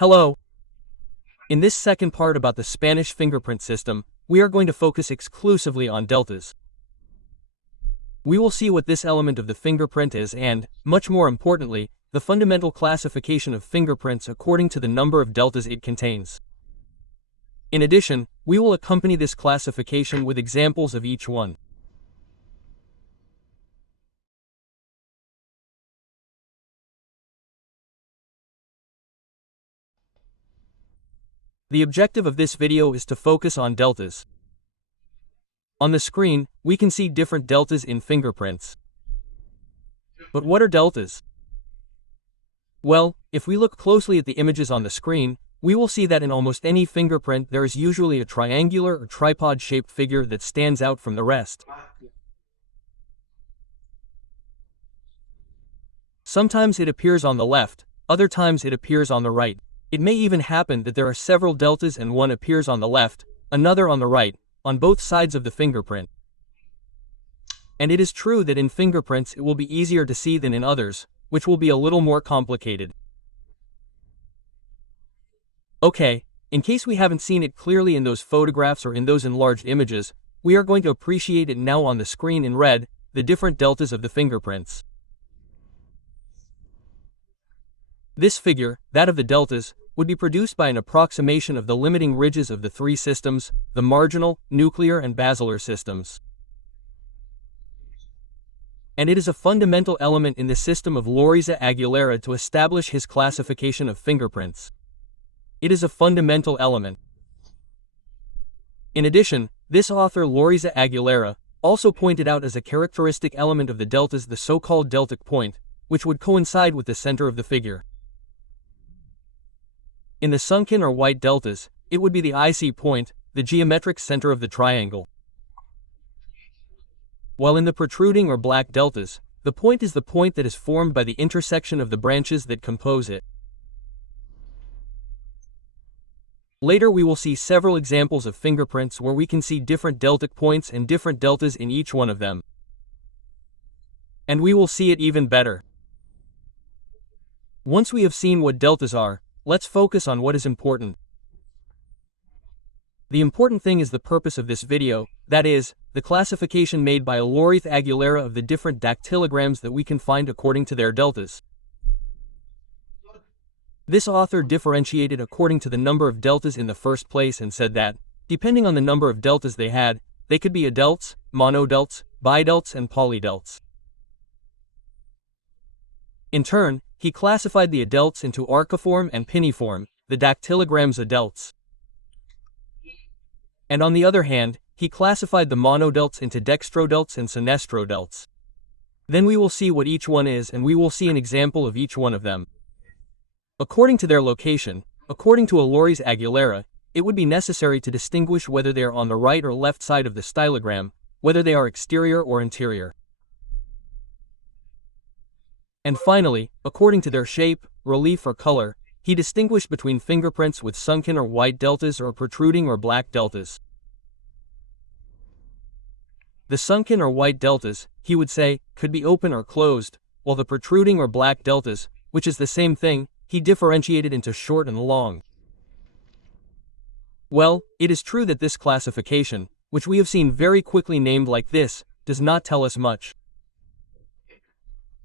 Hello. In this second part about the Spanish fingerprint system, we are going to focus exclusively on deltas. We will see what this element of the fingerprint is and, much more importantly, the fundamental classification of fingerprints according to the number of deltas it contains. In addition, we will accompany this classification with examples of each one. The objective of this video is to focus on deltas. On the screen, we can see different deltas in fingerprints. But what are deltas? Well, if we look closely at the images on the screen, we will see that in almost any fingerprint there is usually a triangular or tripod-shaped figure that stands out from the rest. Sometimes it appears on the left, other times it appears on the right. It may even happen that there are several deltas and one appears on the left, another on the right, on both sides of the fingerprint. And it is true that in fingerprints it will be easier to see than in others, which will be a little more complicated. Okay, in case we haven't seen it clearly in those photographs or in those enlarged images, we are going to appreciate it now on the screen in red, the different deltas of the fingerprints. This figure, that of the deltas, would be produced by an approximation of the limiting ridges of the three systems, the marginal, nuclear and basilar systems. And it is a fundamental element in the system of Loayza-Aguilera to establish his classification of fingerprints. It is a fundamental element. In addition, this author Loayza-Aguilera also pointed out as a characteristic element of the deltas the so-called deltic point, which would coincide with the center of the figure. In the sunken or white deltas, it would be the IC point, the geometric center of the triangle. While in the protruding or black deltas, the point is the point that is formed by the intersection of the branches that compose it. Later we will see several examples of fingerprints where we can see different deltic points and different deltas in each one of them. And we will see it even better. Once we have seen what deltas are, let's focus on what is important. The important thing is the purpose of this video, that is, the classification made by Loayza-Aguilera of the different dactilograms that we can find according to their deltas. This author differentiated according to the number of deltas in the first place and said that, depending on the number of deltas they had, they could be adelts, monodelts, bidelts and polydelts. In turn, he classified the adelts into archiform and pinniform, the dactilograms adelts. And on the other hand, he classified the monodelts into dextrodelts and sinestrodelts. Then we will see what each one is and we will see an example of each one of them. According to their location, according to Loayza-Aguilera, it would be necessary to distinguish whether they are on the right or left side of the stylogram, whether they are exterior or interior. And finally, according to their shape, relief or color, he distinguished between fingerprints with sunken or white deltas or protruding or black deltas. The sunken or white deltas, he would say, could be open or closed, while the protruding or black deltas, which is the same thing, he differentiated into short and long. Well, it is true that this classification, which we have seen very quickly named like this, does not tell us much.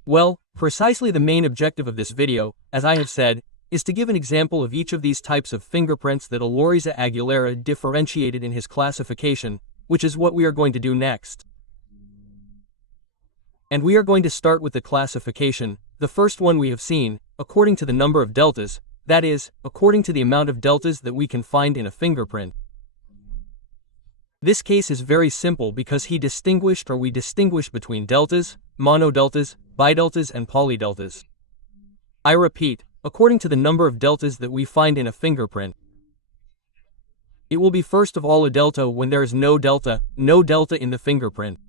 Well, precisely the main objective of this video, as I have said, is to give an example of each of these types of fingerprints that Loayza-Aguilera differentiated in his classification, which is what we are going to do next. And we are going to start with the classification, the first one we have seen, according to the number of deltas, that is, according to the amount of deltas that we can find in a fingerprint. This case is very simple because we distinguish between deltas, monodeltas, bideltas and polydeltas. I repeat, according to the number of deltas that we find in a fingerprint. It will be first of all a delta when there is no delta in the fingerprint.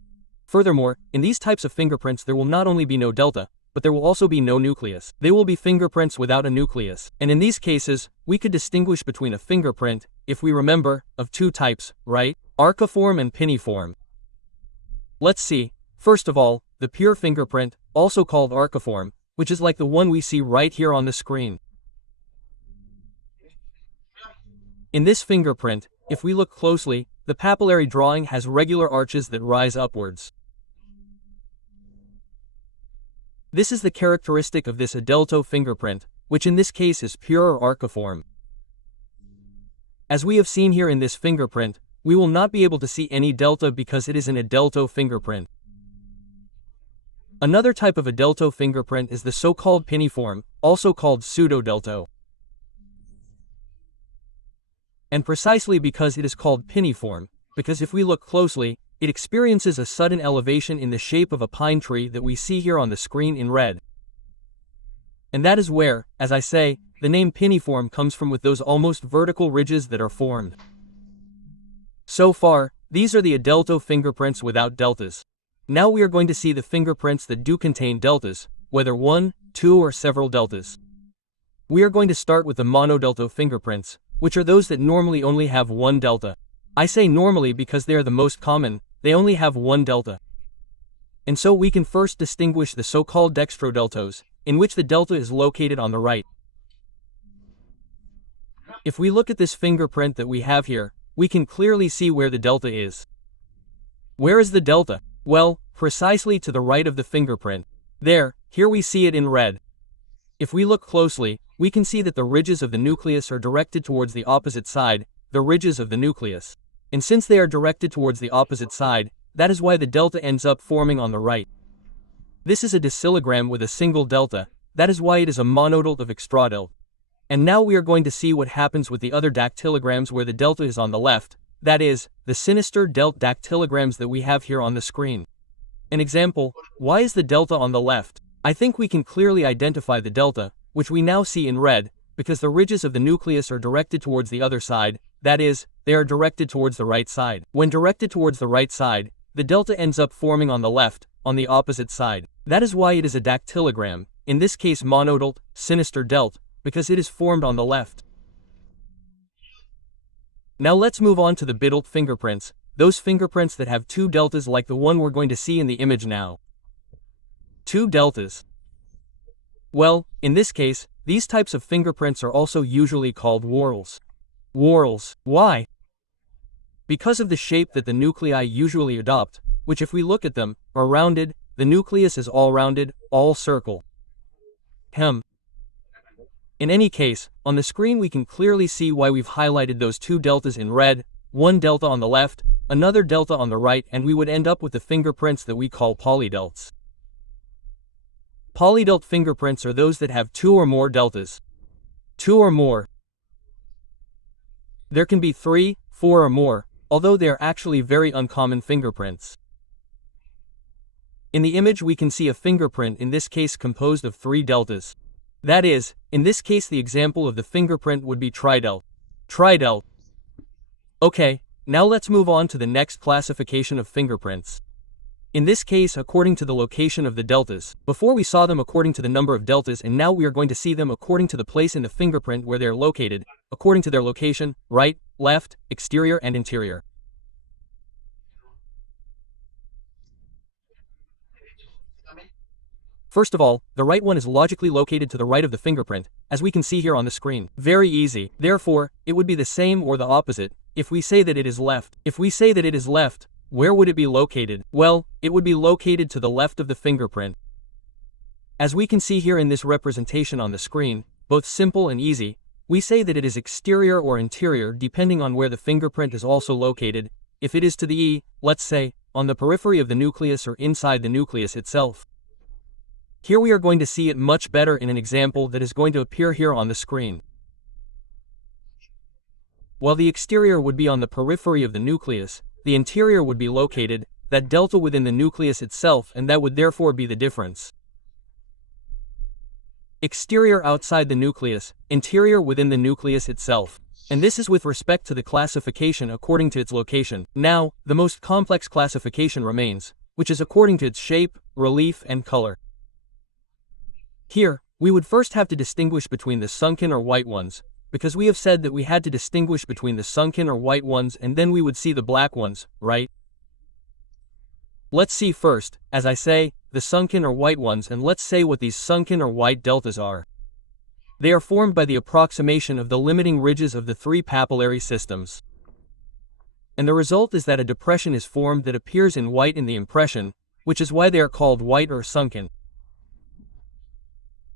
Furthermore, in these types of fingerprints there will not only be no delta, but there will also be no nucleus. They will be fingerprints without a nucleus. And in these cases, we could distinguish between a fingerprint, if we remember, of two types, right? Archiform and pinniform. Let's see, first of all, the pure fingerprint, also called archiform, which is like the one we see right here on the screen. In this fingerprint, if we look closely, the papillary drawing has regular arches that rise upwards. This is the characteristic of this adelto fingerprint, which in this case is pure or archiform. As we have seen here in this fingerprint, we will not be able to see any delta because it is an adelto fingerprint. Another type of adelto fingerprint is the so-called piniform, also called pseudodelto. And precisely because it is called piniform, because if we look closely, it experiences a sudden elevation in the shape of a pine tree that we see here on the screen in red. And that is where, as I say, the name piniform comes from, with those almost vertical ridges that are formed. So far, these are the adelto fingerprints without deltas. Now we are going to see the fingerprints that do contain deltas, whether 1, 2 or several deltas. We are going to start with the monodelto fingerprints, which are those that normally only have one delta. I say normally because they are the most common, they only have one delta. And so we can first distinguish the so-called dextrodeltos, in which the delta is located on the right. If we look at this fingerprint that we have here, we can clearly see where the delta is. Where is the delta? Well, precisely to the right of the fingerprint. Here we see it in red. If we look closely, we can see that the ridges of the nucleus are directed towards the opposite side, the ridges of the nucleus. And since they are directed towards the opposite side, that is why the delta ends up forming on the right. This is a dactylogram with a single delta, that is why it is a monodelt of extradelt. And now we are going to see what happens with the other dactylograms where the delta is on the left, that is, the sinister delt dactylograms that we have here on the screen. An example, why is the delta on the left? I think we can clearly identify the delta, which we now see in red, because the ridges of the nucleus are directed towards the other side, that is, they are directed towards the right side. When directed towards the right side, the delta ends up forming on the left, on the opposite side. That is why it is a dactylogram, in this case monodelt, sinister delt, because it is formed on the left. Now let's move on to the bidelt fingerprints, those fingerprints that have two deltas like the one we're going to see in the image now. Two deltas. Well, in this case, these types of fingerprints are also usually called whorls. Whorls. Why? Because of the shape that the nuclei usually adopt, which if we look at them, are rounded, the nucleus is all rounded, all circle. In any case, on the screen we can clearly see why we've highlighted those two deltas in red, one delta on the left, another delta on the right, and we would end up with the fingerprints that we call polydelts. Polydelt fingerprints are those that have two or more deltas. Two or more. There can be 3, 4 or more, although they are actually very uncommon fingerprints. In the image we can see a fingerprint in this case composed of 3 deltas. That is, in this case the example of the fingerprint would be tridelt. Tridelt. Okay, now let's move on to the next classification of fingerprints. In this case according to the location of the deltas. Before we saw them according to the number of deltas, and now we are going to see them according to the place in the fingerprint where they are located, according to their location, right, left, exterior and interior. First of all, the right one is logically located to the right of the fingerprint, as we can see here on the screen. Very easy. Therefore, it would be the same or the opposite, if we say that it is left. If we say that it is left, where would it be located? Well, it would be located to the left of the fingerprint. As we can see here in this representation on the screen, both simple and easy, we say that it is exterior or interior depending on where the fingerprint is also located. If it is to the E, let's say, on the periphery of the nucleus or inside the nucleus itself. Here we are going to see it much better in an example that is going to appear here on the screen. While the exterior would be on the periphery of the nucleus, the interior would be located, that delta within the nucleus itself, and that would therefore be the difference. Exterior outside the nucleus, interior within the nucleus itself. And this is with respect to the classification according to its location. Now, the most complex classification remains, which is according to its shape, relief, and color. Here, we would first have to distinguish between the sunken or white ones, because we have said that we had to distinguish between the sunken or white ones and then we would see the black ones, right? Let's see first, as I say, the sunken or white ones, and let's say what these sunken or white deltas are. They are formed by the approximation of the limiting ridges of the three papillary systems. And the result is that a depression is formed that appears in white in the impression, which is why they are called white or sunken.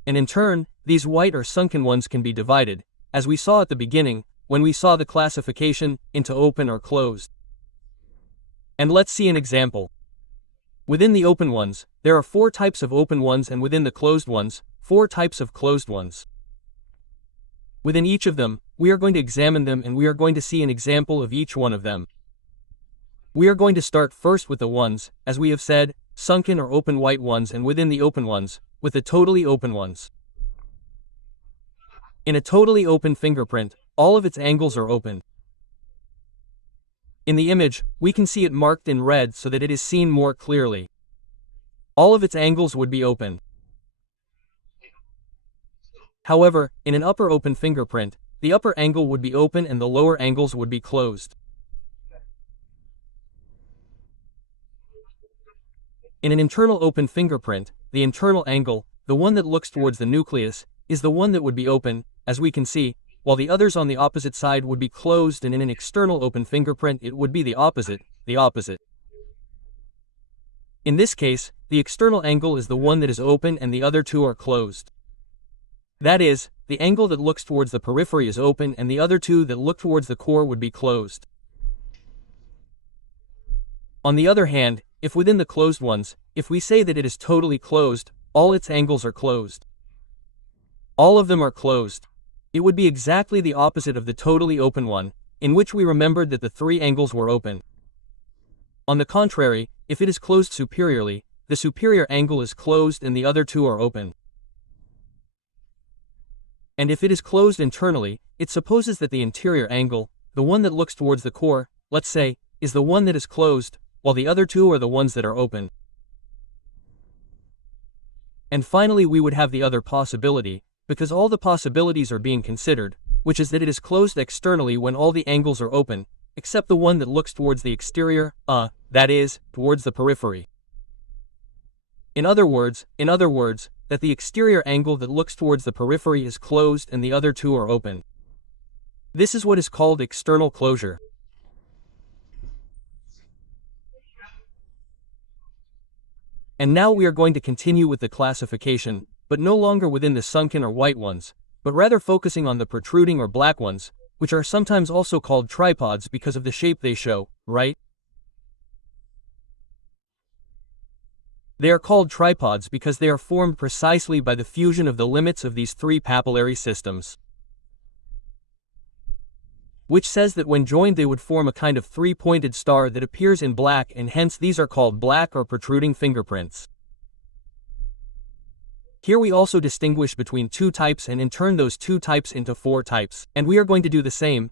And in turn, these white or sunken ones can be divided, as we saw at the beginning, when we saw the classification, into open or closed. And let's see an example. Within the open ones, there are 4 types of open ones, and within the closed ones, 4 types of closed ones. Within each of them, we are going to examine them, and we are going to see an example of each one of them. We are going to start first with the ones, as we have said, sunken or open white ones, and within the open ones, with the totally open ones. In a totally open fingerprint, all of its angles are open. In the image, we can see it marked in red so that it is seen more clearly. All of its angles would be open. However, in an upper open fingerprint, the upper angle would be open and the lower angles would be closed. In an internal open fingerprint, the internal angle, the one that looks towards the nucleus, is the one that would be open, as we can see, while the others on the opposite side would be closed, and in an external open fingerprint it would be the opposite. In this case, the external angle is the one that is open and the other two are closed. That is, the angle that looks towards the periphery is open and the other two that look towards the core would be closed. On the other hand, if within the closed ones, if we say that it is totally closed, all its angles are closed. All of them are closed. It would be exactly the opposite of the totally open one, in which we remembered that the 3 angles were open. On the contrary, if it is closed superiorly, the superior angle is closed and the other 2 are open. And if it is closed internally, it supposes that the interior angle, the one that looks towards the core, let's say, is the one that is closed, while the other 2 are the ones that are open. And finally we would have the other possibility, because all the possibilities are being considered, which is that it is closed externally when all the angles are open, except the one that looks towards the exterior, that is, towards the periphery. In other words, that the exterior angle that looks towards the periphery is closed and the other 2 are open. This is what is called external closure. And now we are going to continue with the classification, but no longer within the sunken or white ones, but rather focusing on the protruding or black ones, which are sometimes also called tripods because of the shape they show, right? They are called tripods because they are formed precisely by the fusion of the limits of these 3 papillary systems. Which says that when joined they would form a kind of 3-pointed star that appears in black, and hence these are called black or protruding fingerprints. Here we also distinguish between 2 types and in turn those 2 types into 4 types, and we are going to do the same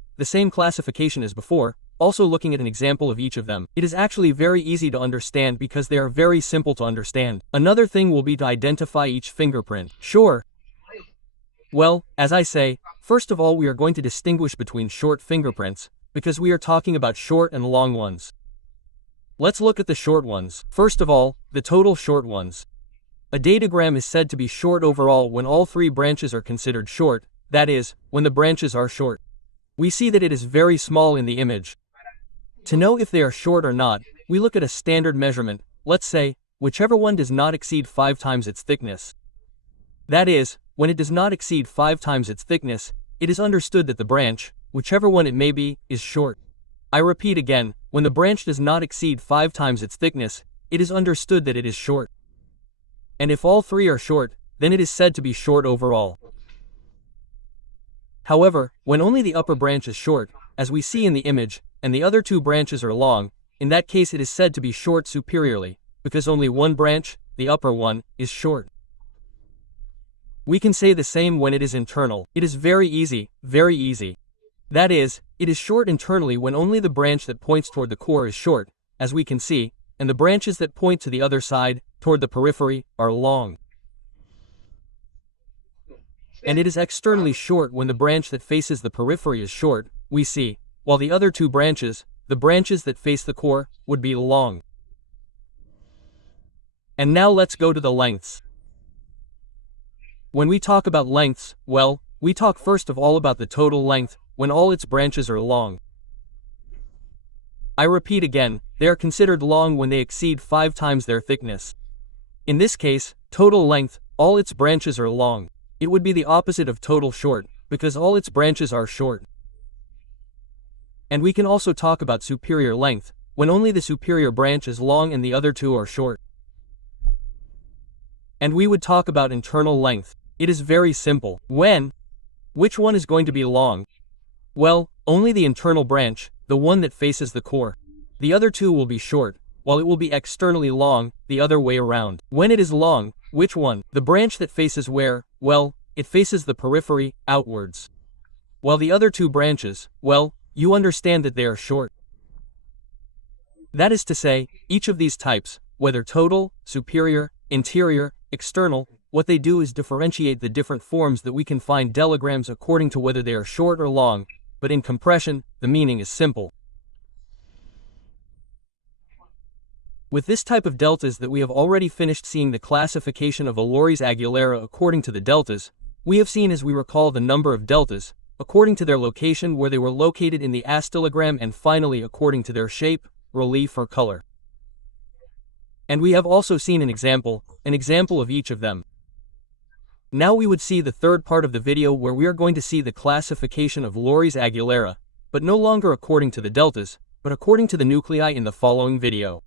classification as before, also looking at an example of each of them. It is actually very easy to understand because they are very simple to understand. Another thing will be to identify each fingerprint. Sure. Well, as I say, first of all we are going to distinguish between short fingerprints, because we are talking about short and long ones. Let's look at the short ones. First of all, the total short ones. A datagram is said to be short overall when all 3 branches are considered short, that is, when the branches are short. We see that it is very small in the image. To know if they are short or not, we look at a standard measurement, let's say, whichever one does not exceed 5 times its thickness. That is, when it does not exceed 5 times its thickness, it is understood that the branch, whichever one it may be, is short. I repeat again, when the branch does not exceed 5 times its thickness, it is understood that it is short. And if all 3 are short, then it is said to be short overall. However, when only the upper branch is short, as we see in the image, and the other 2 branches are long, in that case it is said to be short superiorly, because only one branch, the upper one, is short. We can say the same when it is internal. It is very easy, very easy. That is, it is short internally when only the branch that points toward the core is short, as we can see, and the branches that point to the other side, toward the periphery, are long. And it is externally short when the branch that faces the periphery is short, we see, while the other 2 branches, the branches that face the core, would be long. And now let's go to the lengths. When we talk about lengths, well, we talk first of all about the total length, when all its branches are long. I repeat again, they are considered long when they exceed 5 times their thickness. In this case, total length, all its branches are long. It would be the opposite of total short, because all its branches are short. And we can also talk about superior length, when only the superior branch is long and the other two are short. And we would talk about internal length. It is very simple. Which one is going to be long? Well, only the internal branch, the one that faces the core. The other two will be short, while it will be externally long, the other way around. When it is long, which one? The branch that faces where? Well, it faces the periphery, outwards. While the other two branches, well, you understand that they are short. That is to say, each of these types, whether total, superior, interior, external, what they do is differentiate the different forms that we can find dactilograms according to whether they are short or long, but in compression, the meaning is simple. With this type of deltas that we have already finished seeing the classification of Aloris Aguilera according to the deltas, we have seen as we recall the number of deltas, according to their location where they were located in the dactilogram and finally according to their shape, relief or color. And we have also seen an example of each of them. Now we would see the third part of the video where we are going to see the classification of Aloris Aguilera, but no longer according to the deltas, but according to the nuclei in the following video.